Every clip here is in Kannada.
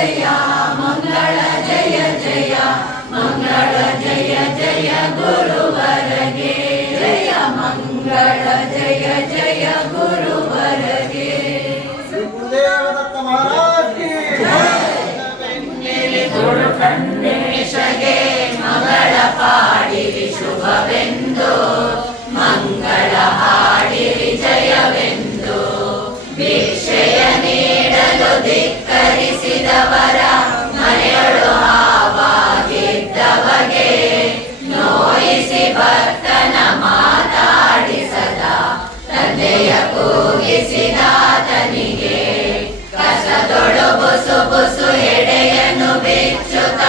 ಜಯ ಮಂಗಳ ಜಯ ಜಯ ಮಂಗಳ ಜಯ ಜಯ ಗುರುವರಗೆ ಜಯ ಮಂಗಳ ಜಯ ಜಯ ಗುರುವರಗೆ ಗುರುದೇವದತ್ತ ಮಹಾರಾಜ್ ಕಿ ಗುರು ಕನ್ನೇಶಗೆ ಮಗಳ ಪಾಡಿರಿ ಶುಭವೆಂದು ಮಂಗಳ ಹಾಡಿರಿ ಜಯವೆಂದು ಭಿಕ್ಷೆಯ ನೀಡಲು ಧಿಕ್ಕರಿಸಿದವರ ಮನೆಯೊಳು ಹಾವಾಗಿದ್ದವಗೆ ನೋಯಿಸಿ ಭಕ್ತನ ಮಾತಾಡಿಸದ ತಂದೆಯ ಕೂಗಿಸಿದಾತನಿಗೆ ಕಸದೊಳು ಬುಸು ಬುಸು ಎಡೆಯನ್ನು ಬಿಚ್ಚುತ್ತ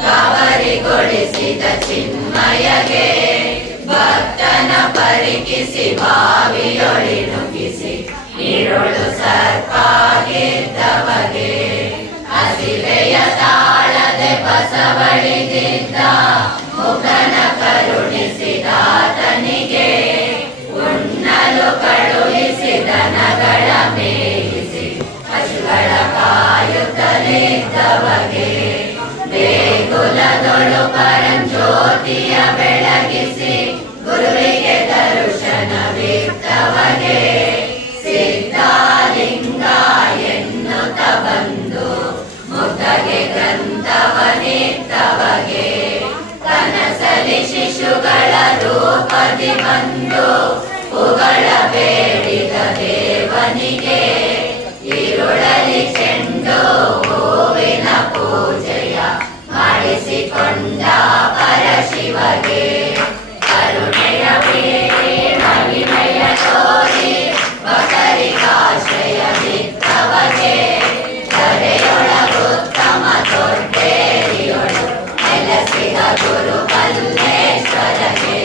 ಗಾಬರಿಗೊಳಿಸಿದ ಚಿನ್ಮಯಗೆ ಭಕ್ತನ ಪರಿಕಿಸಿ ಬಾವಿಯೊಳಿ ನುಗ್ಗಿಸಿ ನೀರೊಳು ಸರ್ಪಾಗಿದ್ದವಗೆ ಹಸಿವೆಯ ತಾಳದೆ ಬಸವಳಿದಿದ್ದ ಮುಖನ ಕರುಣಿಸಿದಾತನಿಗೆ ಉಣ್ಣಲು ಕಳುಹಿಸಿ ದನಗಳ ಮೇಯಿಸಿ ಪಶುಗಳ ಕಾಯುತ್ತಲಿದ್ದವಗೆ ದೇಗುಲದೊಳು ಪರಂಜ್ಯೋತಿಯ ಬೆಳಗಿಸಿ ಗುರುವಿಗೆ ದರ್ಶನವಿತ್ತವಗೆ ಸಿದ್ಧಾಲಿಂಗ ಎನ್ನುತ್ತ ಬಂದು ಮುದ್ದಗೆ ಗ್ರಂಥವನಿತ್ತವಗೆ ಕನಸಲಿ ಶಿಶುಗಳ ರೂಪದಿ ಬಂದು ಉಗಳ ಬೇಡಿದ ದೇವನಿಗೆ ഇരുಳಲಿ ಚೆಂಡು ಹೂವಿನ ಪೂಜೆಯ ಮಾಡಿಸಿಕೊಂಡ ಪರಶಿವಗೆ ಕರುಣೆಯ ಬೀರಿ ಮಹಿಮೆಯ ತೋರಿ ಭಕ್ತರಿಗಾಶ್ರಯವಿತ್ತವಗೆ ಧರೆಯೊಳಗುತ್ತಮ ದೊಡ್ಡೇರಿಯೊಳು ನೆಲೆಸಿದ ಗುರು ಮಲ್ಲೇಶ್ವರಗೆ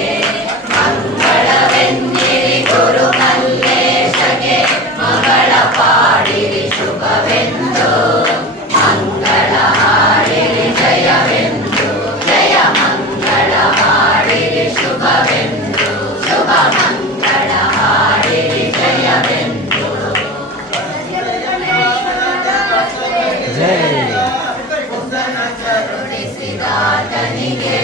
ಮಂಗಳವೆನ್ನಿರಿ ಗುರು ಮಲ್ಲೇಶಗೆ ಮಗಳ ಪಾಡಿರಿ ಶುಭವೆಂದು ಮಂಗಳ ಹಾಡಿರಿ ಜಯವೆಂದು ಜಯ ಮಂಗಳ ಹಾಡಿರಿ ಶುಭವೆಂದು ಶುಭ ಮಂಗಳ ಹಾಡಿರಿ ಜಯವೆಂದು ಕರುಣಿಸಿದಾತನಿಗೆ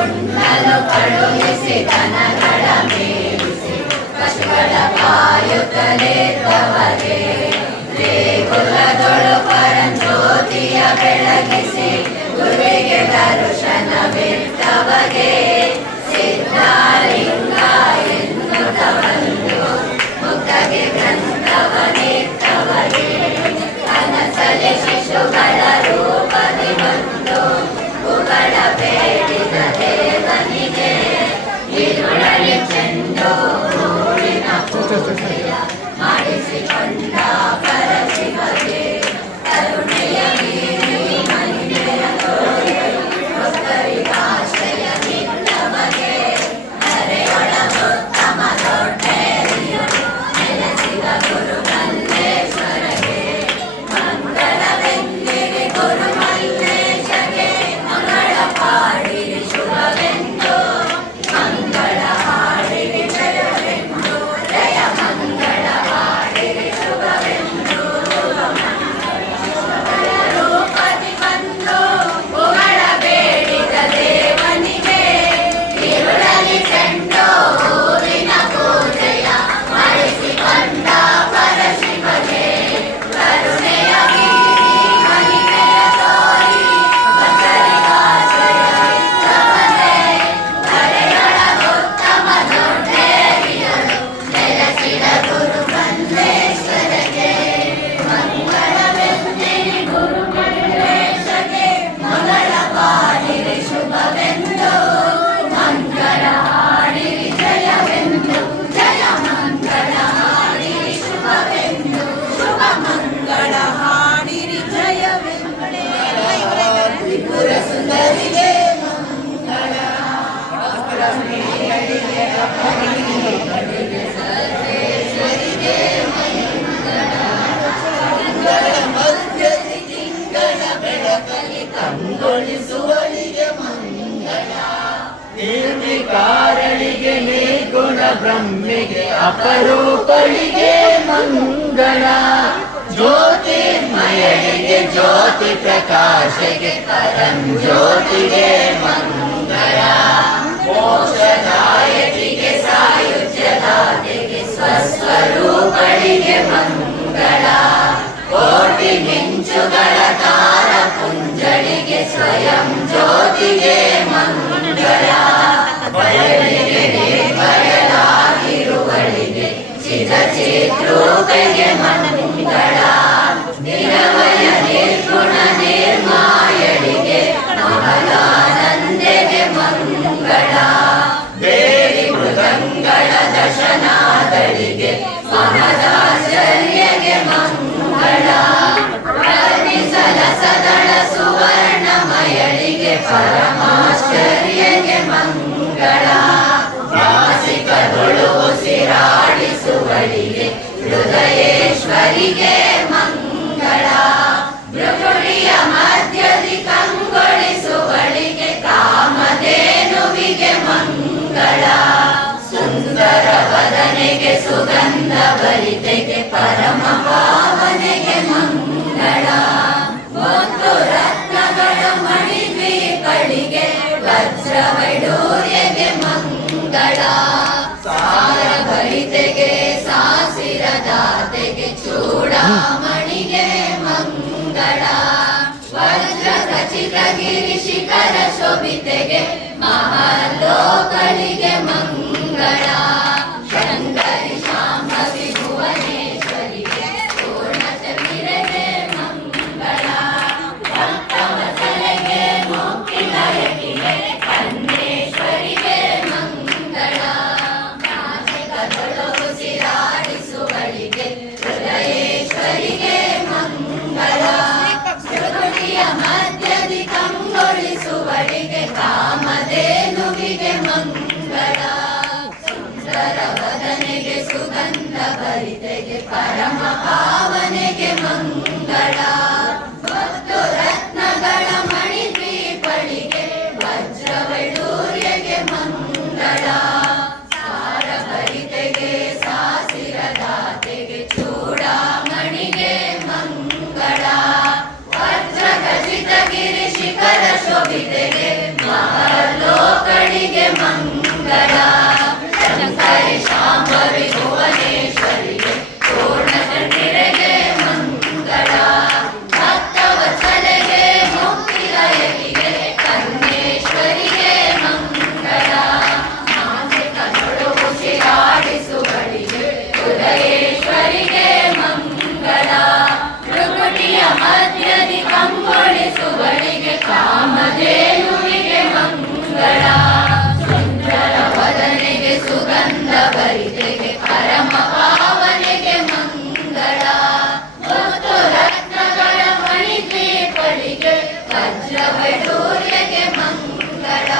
ಉಣ್ಣಲು ಕಳುಹಿಸಿ ದನಗಳ ಮೇಯಿಸಿ ಪಶುಗಳ ಕಾಯುತ್ತಲಿದ್ದವಗೆ ದೇಗುಲದೊಳು ಪರಂಜ್ಯೋತಿಯ ಬೆಳಗಿಸಿ ಗುರುವಿಗೆ ದರ್ಶನವಿತ್ತವಗೆ ಸಿದ್ಧಾಲಿಂಗ ಎನ್ನುತ್ತ ಬಂದು ಮುಖಗೆ ಗ್ರಂಥವನಿತ್ತವಗೆ ಕನಸಲಿ ಶಿಶುಗಳ ರೂಪದಿ ಬಂದು ಉಗಳ ಬೇಡಿದ ದೇವನಿಗೆ ഇരുಳಲಿ ಚೆಂಡು ಹೂವಿನ ಪೂಜೆಯ ಮಾಡಿಸಿಕೊಂಡ ಪರಶಿವಗೆ ಕರುಣೆಯ ಬೀರಿ ಮಹಿಮೆಯ ತೋರಿ ಭಕ್ತರಿಗಾಶ್ರಯವಿತ್ತವಗೆ ಧರೆಯೊಳಗುತ್ತಮ ದೊಡ್ಡೇರಿಯೊಳು ನೆಲೆಸಿದ ಗುರು ಮಲ್ಲೇಶ್ವರಗೆ ಮಂಗಳವೆನ್ನಿರಿ ಗುರು ಮಲ್ಲೇಶಗೆ ಮಗಳ ಪಾಡಿರಿ ಶುಭವೆಂದು ಮಂಗಳ ಹಾಡಿರಿ ಜಯವೆಂದು ಜಯ ಮಂಗಳ ಹಾಡಿರಿ ಶುಭವೆಂದು ರೂಪದಿ ಬಂದು ಉಗಳ ಬೇಡಿದ ದೇವನಿಗೆ ഇരുಳಲಿ ಚೆಂಡು ಹೂವಿನ ಪೂಜೆಯ ಮಾಡಿಸಿಕೊಂಡ ಪರಶಿವಗೆ ಕರುಣೆಯ ಬೀರಿ ಮಹಿಮೆಯ ತೋರಿ ಭಕ್ತರಿಗಾಶ್ರಯವಿತ್ತವಗೆ ಧರೆಯೊಳಗುತ್ತಮ ದೊಡ್ಡೇರಿಯೊಳು ನೆಲೆಸಿದ ಗುರು ಮಲ್ಲೇಶ್ವರಗೆ ಮಂಗಳವೆನ್ನಿರಿ ಗುರು ಮಲ್ಲೇಶಗೆ ಮಗಳ ಪಾಡಿರಿ ಶುಭವೆಂದು ಮಂಗಳ ಹಾಡಿರಿ ಜಯವೆಂದು ಜಯ ಮಂಗಳ ಹಾಡಿರಿ ಶುಭವೆಂದು ಶುಭ ಮಂಗಳ ಹಾಡಿರಿ ಜಯವೆಂದು ತ್ರಿಪುರ ಸುಂದರಿಗೆ ಮಂಗಳ ಸರ್ವೇಶ್ವರಿಗೆ ಮಂಗಳ ಮಧ್ಯದಿ ತಿಂಗಳ ಬೆಳಕಲಿ ಕಂಗೊಳಿಸುವಳಿಗೆ ಮಂಗಳ ನಿರ್ವಿಕಾರಳಿಗೆ ನಿರ್ಗುಣ ಬ್ರಹ್ಮಿಗೆ ಅಪರೂಪಳಿಗೆ ಮಂಗಳ ಜ್ಯೋತಿರ್ಮಯ ಮಾಯಳಿಗೆ ಜ್ಯೋತಿ ಪ್ರಕಾಶಕ್ಕೆ ಪರಂಜ್ಯೋತಿಗೆ ಮಂಗಳ ಮೋಕ್ಷದಾಯಕಿಗೆ ಸಾಯುಜ್ಯದಾತೆಗೆ ಸ್ವಸ್ವರೂಪಳಿಗೆ ಮಂಗಳ ಕೋಟಿ ಮಿಂಚುಗಳ ತಾರ ಪುಂಜಳಿಗೆ ಸ್ವಯಂ ಜ್ಯೋತಿಗೆ ಮಂಗಳ ಬಯಲಿಗೆ ಬಯಲಾಗಿರುವಳಿಗೆ ಚಿದ ಚಿತ್ರೂಪೆಗೆ ಮಂಗಳ ನಿರವಯ ನಿರ್ಗುಣ ನಿರ್ಮಾಯಳಿಗೆ ಮಹದಾನಂದೆಗೆ ಮಂಗಳ ದೇವಿ ಮೃದಂಗಳ ದಶನಾದಳಿಗೆ ಮಹದಾಶ್ಚರ್ಯಗೆ ಮಂಗಳ ಸದಳ ಸುವರ್ಣಮಯಳಿಗೆ ಪರಮಾಶ್ಚರ್ಯಗೆ ಮಂಗಳ ನಾಸಿಕದೊಳು ಉಸಿರಾಡಿಸುವಳಿಗೆ ಹೃದಯೇಶ್ವರಿಗೆ ಮಂಗಳ ಭೃಗುಡಿಯ ಮಧ್ಯದಿ ಕಂಗೊಳಿಸುವಳಿಗೆ ಕಾಮಧೇನುವಿಗೆ ಮಂಗಳ ಸುಂದರ ವದನೆಗೆ ಸುಗಂಧ ಭರಿತೆಗೆ ಪರಮ ಪಾವನೆಗೆ ಮಂಗಳ ಒಂದು ರತ್ನಗಳ ಮಣಿದ್ವೀಪಳಿಗೆ ವಜ್ರ ವೈಡೂರ್ಯಗೆ ಮಂಗಳ ಸಾರ ಭರಿತೆಗೆ ಸಾಸಿರದಾತೆಗೆ ಚೂಡಾಮಣಿಗೆ ಮಂಗಳ ವಜ್ರ ಖಚಿತ ಗಿರಿ ಶಿಖರ ಶೋಭಿತೆಗೆ ಮಹಾಲೋಕಳಿಗೆ ಮಂಗಳ ಶಂಕರಿ ಶಾಂಭವಿ ಭುವನೇಶ್ವರಿಗೆ ಪೂರ್ಣಚಂದ್ರಗೆ ಮಂಗಳ ಭಕ್ತವತ್ಸಲೆಗೆ ಮುಕ್ತಿದಾಯಕಿಗೆ ಕನ್ನೇಶ್ವರಿಗೆ ಮಂಗಳ ನಾಸಿಕದೊಳು ಉಸಿರಾಡಿಸುವಳಿಗೆ ಹೃದಯೇಶ್ವರಿಗೆ ಮಂಗಳ ಭೃಗುಡಿಯ ಮಧ್ಯದಿ ಕಂಗೊಳಿಸುವಳಿಗೆ ಕಾಮಧೇನುವಿಗೆ ಮಂಗಳ ಸುಂದರ ವದನೆಗೆ ಸುಗಂಧ ಭರಿತೆಗೆ ಪರಮ ಪಾವನೆಗೆ ಮಂಗಳ ಮತ್ತು ರತ್ನಗಳ ಮಣಿದ್ವೀಪಳಿಗೆ ವಜ್ರ ವೈಡೂರ್ಯಗೆ ಮಂಗಳ ಸಾರ ಭರಿತೆಗೆ ಸಾಸಿರದಾತೆಗೆ ಚೂಡಾಮಣಿಗೆ ಮಂಗಳ ವಜ್ರ ಖಚಿತ ಗಿರಿ ಶಿಖರ ಶೋಭಿತೆಗೆ ಮಹಾಲೋಕಳಿಗೆ ಮಂಗಳ ಶಂಕರಿ ಶಾಂಭವಿ ಭುವನೇಶ್ವರಿಗೆ ಪೂರ್ಣಚಂದ್ರಗೆ ಮಂಗಳ ಭಕ್ತವತ್ಸಲೆಗೆ ಮುಕ್ತಿದಾಯಕಿಗೆ ಕನ್ನೇಶ್ವರಿಗೆ ಮಂಗಳ ನಾಸಿಕದೊಳು ಉಸಿರಾಡಿಸುವಳಿಗೆ ಹೃದಯೇಶ್ವರಿಗೆ ಮಂಗಳ ಭೃಗುಡಿಯ ಮಧ್ಯದಿ ಕಂಗೊಳಿಸುವಳಿಗೆ ಕಾಮಧೇನುವಿಗೆ ಮಂಗಳ ಸುಂದರ ವದನೆಗೆ ಸುಗಂಧ ಭರಿತೆಗೆ ಪರಮ ಪಾವನೆಗೆ ಮಂಗಳ ಮತ್ತು ರತ್ನಗಳ ಮಣಿದ್ವೀಪಳಿಗೆ ವಜ್ರ ವೈಡೂರ್ಯಗೆ ಮಂಗಳ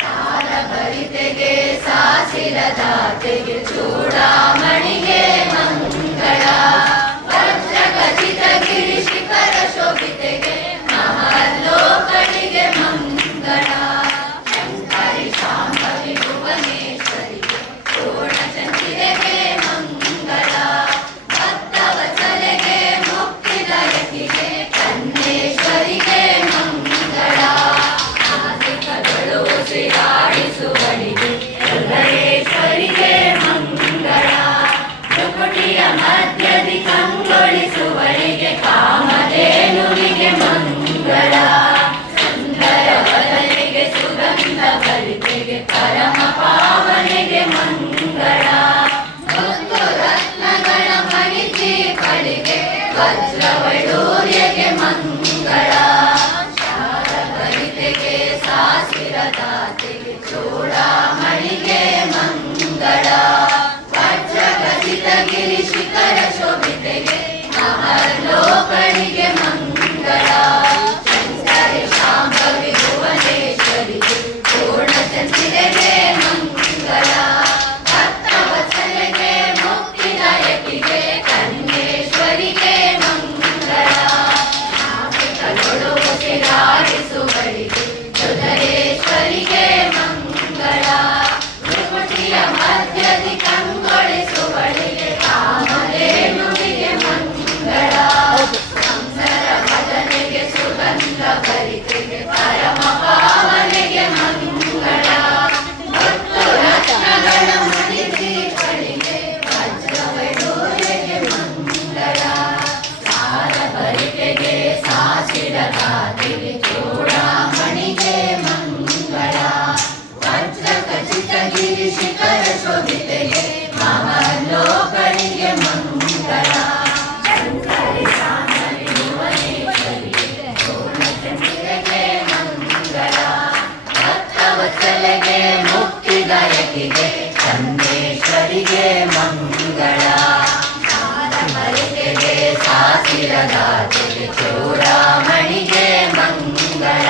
ಸಾರ ಭರಿತೆಗೆ ಸಾಸಿರದಾತೆಗೆ ಚೂಡಾಮಣಿಗೆ ಮಂಗಳ ವಜ್ರ ಖಚಿತ ಗಿರಿ ಶಿಖರ ಶೋಭಿತೆಗೆ ಮಹಾಲೋಕಳಿಗೆ ಮಂಗಳ ಶಂಕರಿ ಶಾಂಭವಿ ಭುವನೇಶ್ವರಿಗೆ ಪೂರ್ಣಚಂದ್ರಗೆ ಮಂಗಳ ಭಕ್ತವತ್ಸಲೆಗೆ ಮುಕ್ತಿದಾಯಕಿಗೆ ಕನ್ನೇಶ್ವರಿಗೆ ಮಂಗಳ ನಾಸಿಕದೊಳು ಉಸಿರಾಡಿಸುವಳಿಗೆ ಹೃದಯೇಶ್ವರಿಗೆ ಮಂಗಳ ಭೃಗುಡಿಯ ಮಧ್ಯದಿ ಕಂಗೊಳಿಸುವಳಿಗೆ ಕಾಮಧೇನುವಿಗೆ ಮಂಗಳ ಸುಂದರ ವದನೆಗೆ ಸುಗಂಧ ಭರಿತೆಗೆ ಪರಮ ಪಾವನೆಗೆ ಮಂಗಳ ಮತ್ತು ರತ್ನಗಳ ಮಣಿದ್ವೀಪಳಿಗೆ ವಜ್ರ ವೈಡೂರ್ಯಗೆ ಮಂಗಳ ಶಾರ ಭರಿತೆಗೆ ಸಾಸಿರದಾತೆಗೆ ಚೂಡಾಮಣಿಗೆ ಮಂಗಳ ವಜ್ರ ಖಚಿತ ಗಿರಿ ಶಿಖರ ಶೋಭಿತೆಗೆ ಮಹಾಲೋಕಳಿಗೆ ಮಂಗಳ ಶಂಕರಿ ಶಾಂಭವಿ ಭುವನೇಶ್ವರಿಗೆ ಪೂರ್ಣಚಂದ್ರಗೆ ಮಂಗಳ ಭಕ್ತವತ್ಸಲೆಗೆ ಮುಕ್ತಿದಾಯಕಿಗೆ ಕನ್ನೇಶ್ವರಿಗೆ ಮಂಗಳ ನಾಸಿಕದೊಳು ಉಸಿರಾಡಿಸುವಳಿಗೆ ಹೃದಯೇಶ್ವರಿಗೆ ಮಂಗಳ ಭೃಗುಡಿಯ ಮಧ್ಯದಿ ಕಂಗೊಳಿಸುವಳಿಗೆ ಕಾಮಧೇನುವಿಗೆ ಮಂಗಳ ಯತಿಗೆ ಚನ್ನೇಶ್ವರಿಗೆ ಮಂಗಳ ನಾದಮರಿಕೆಗೆ ಸಾಸಿರಗಾತಿಗೆ ಚೂಡಾಮಣಿಗೆ ಮಂಗಳ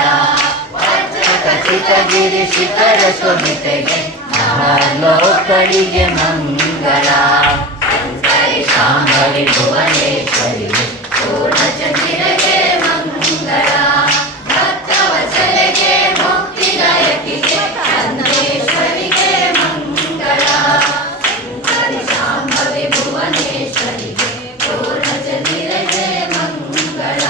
ಖಚಿತಗಿರಿ ಶಿಖರ ಶೋಭಿತೆಗೆ ಲೋಕಳಿಗೆ ಮಂಗಳ ಶಾಂಭವಿ ಭುವನೇಶ್ವರಿಗೆ ಪೂರ್ಣಚಂದಿರಗೆ ಮಂಗಳ ಭಕ್ತವತ್ಸಲೆಗೆ ಮುಕ್ತಿದಾಯಕಿಗೆ ಚಂದ್ರೇಶ್ವರಿಗೆ ಮಂಗಳ ಶಾಂಭವಿ ಭುವನೇಶ್ವರಿಗೆ ಪೂರ್ಣಚಂದಿರಗೆ ಮಂಗಳ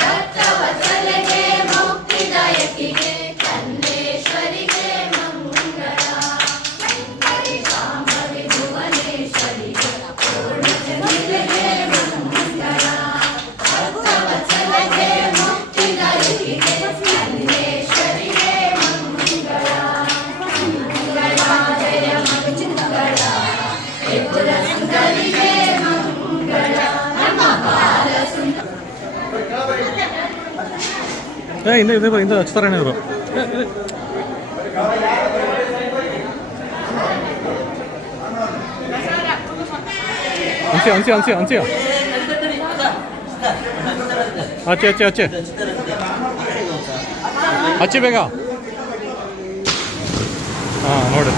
ಭಕ್ತವತ್ಸಲೆಗೆ ಮುಕ್ತಿದಾಯಕಿಗೆ ಚಂದ್ರೇಶ್ವರಿಗೆ ಮಂಗಳ ಶಾಂಭವಿ ಭುವನೇಶ್ವರಿಗೆ ಪೂರ್ಣಚಂದಿರಗೆ ಮಂಗಳ ಭಕ್ತವತ್ಸಲೆಗೆ ಮುಕ್ತಿದಾಯಕಿಗೆ ಚಂದ್ರೇಶ್ವರಿಗೆ ಮಂಗಳ ಮಂಗಳ ಜಯ ಮಂಗಳ ತ್ರಿಪುರ ಸುಂದರಿಗೆ ಮಂಗಳ ನಮ್ಮ ಬಾಲ ಸುಂದರ ಇಂದ ಹಚ್ತಾರೇನೆ ಇವರು ಅಂಚೆ ಆಚೆ ಬೇಗ ಹಾಂ ನೋಡಿ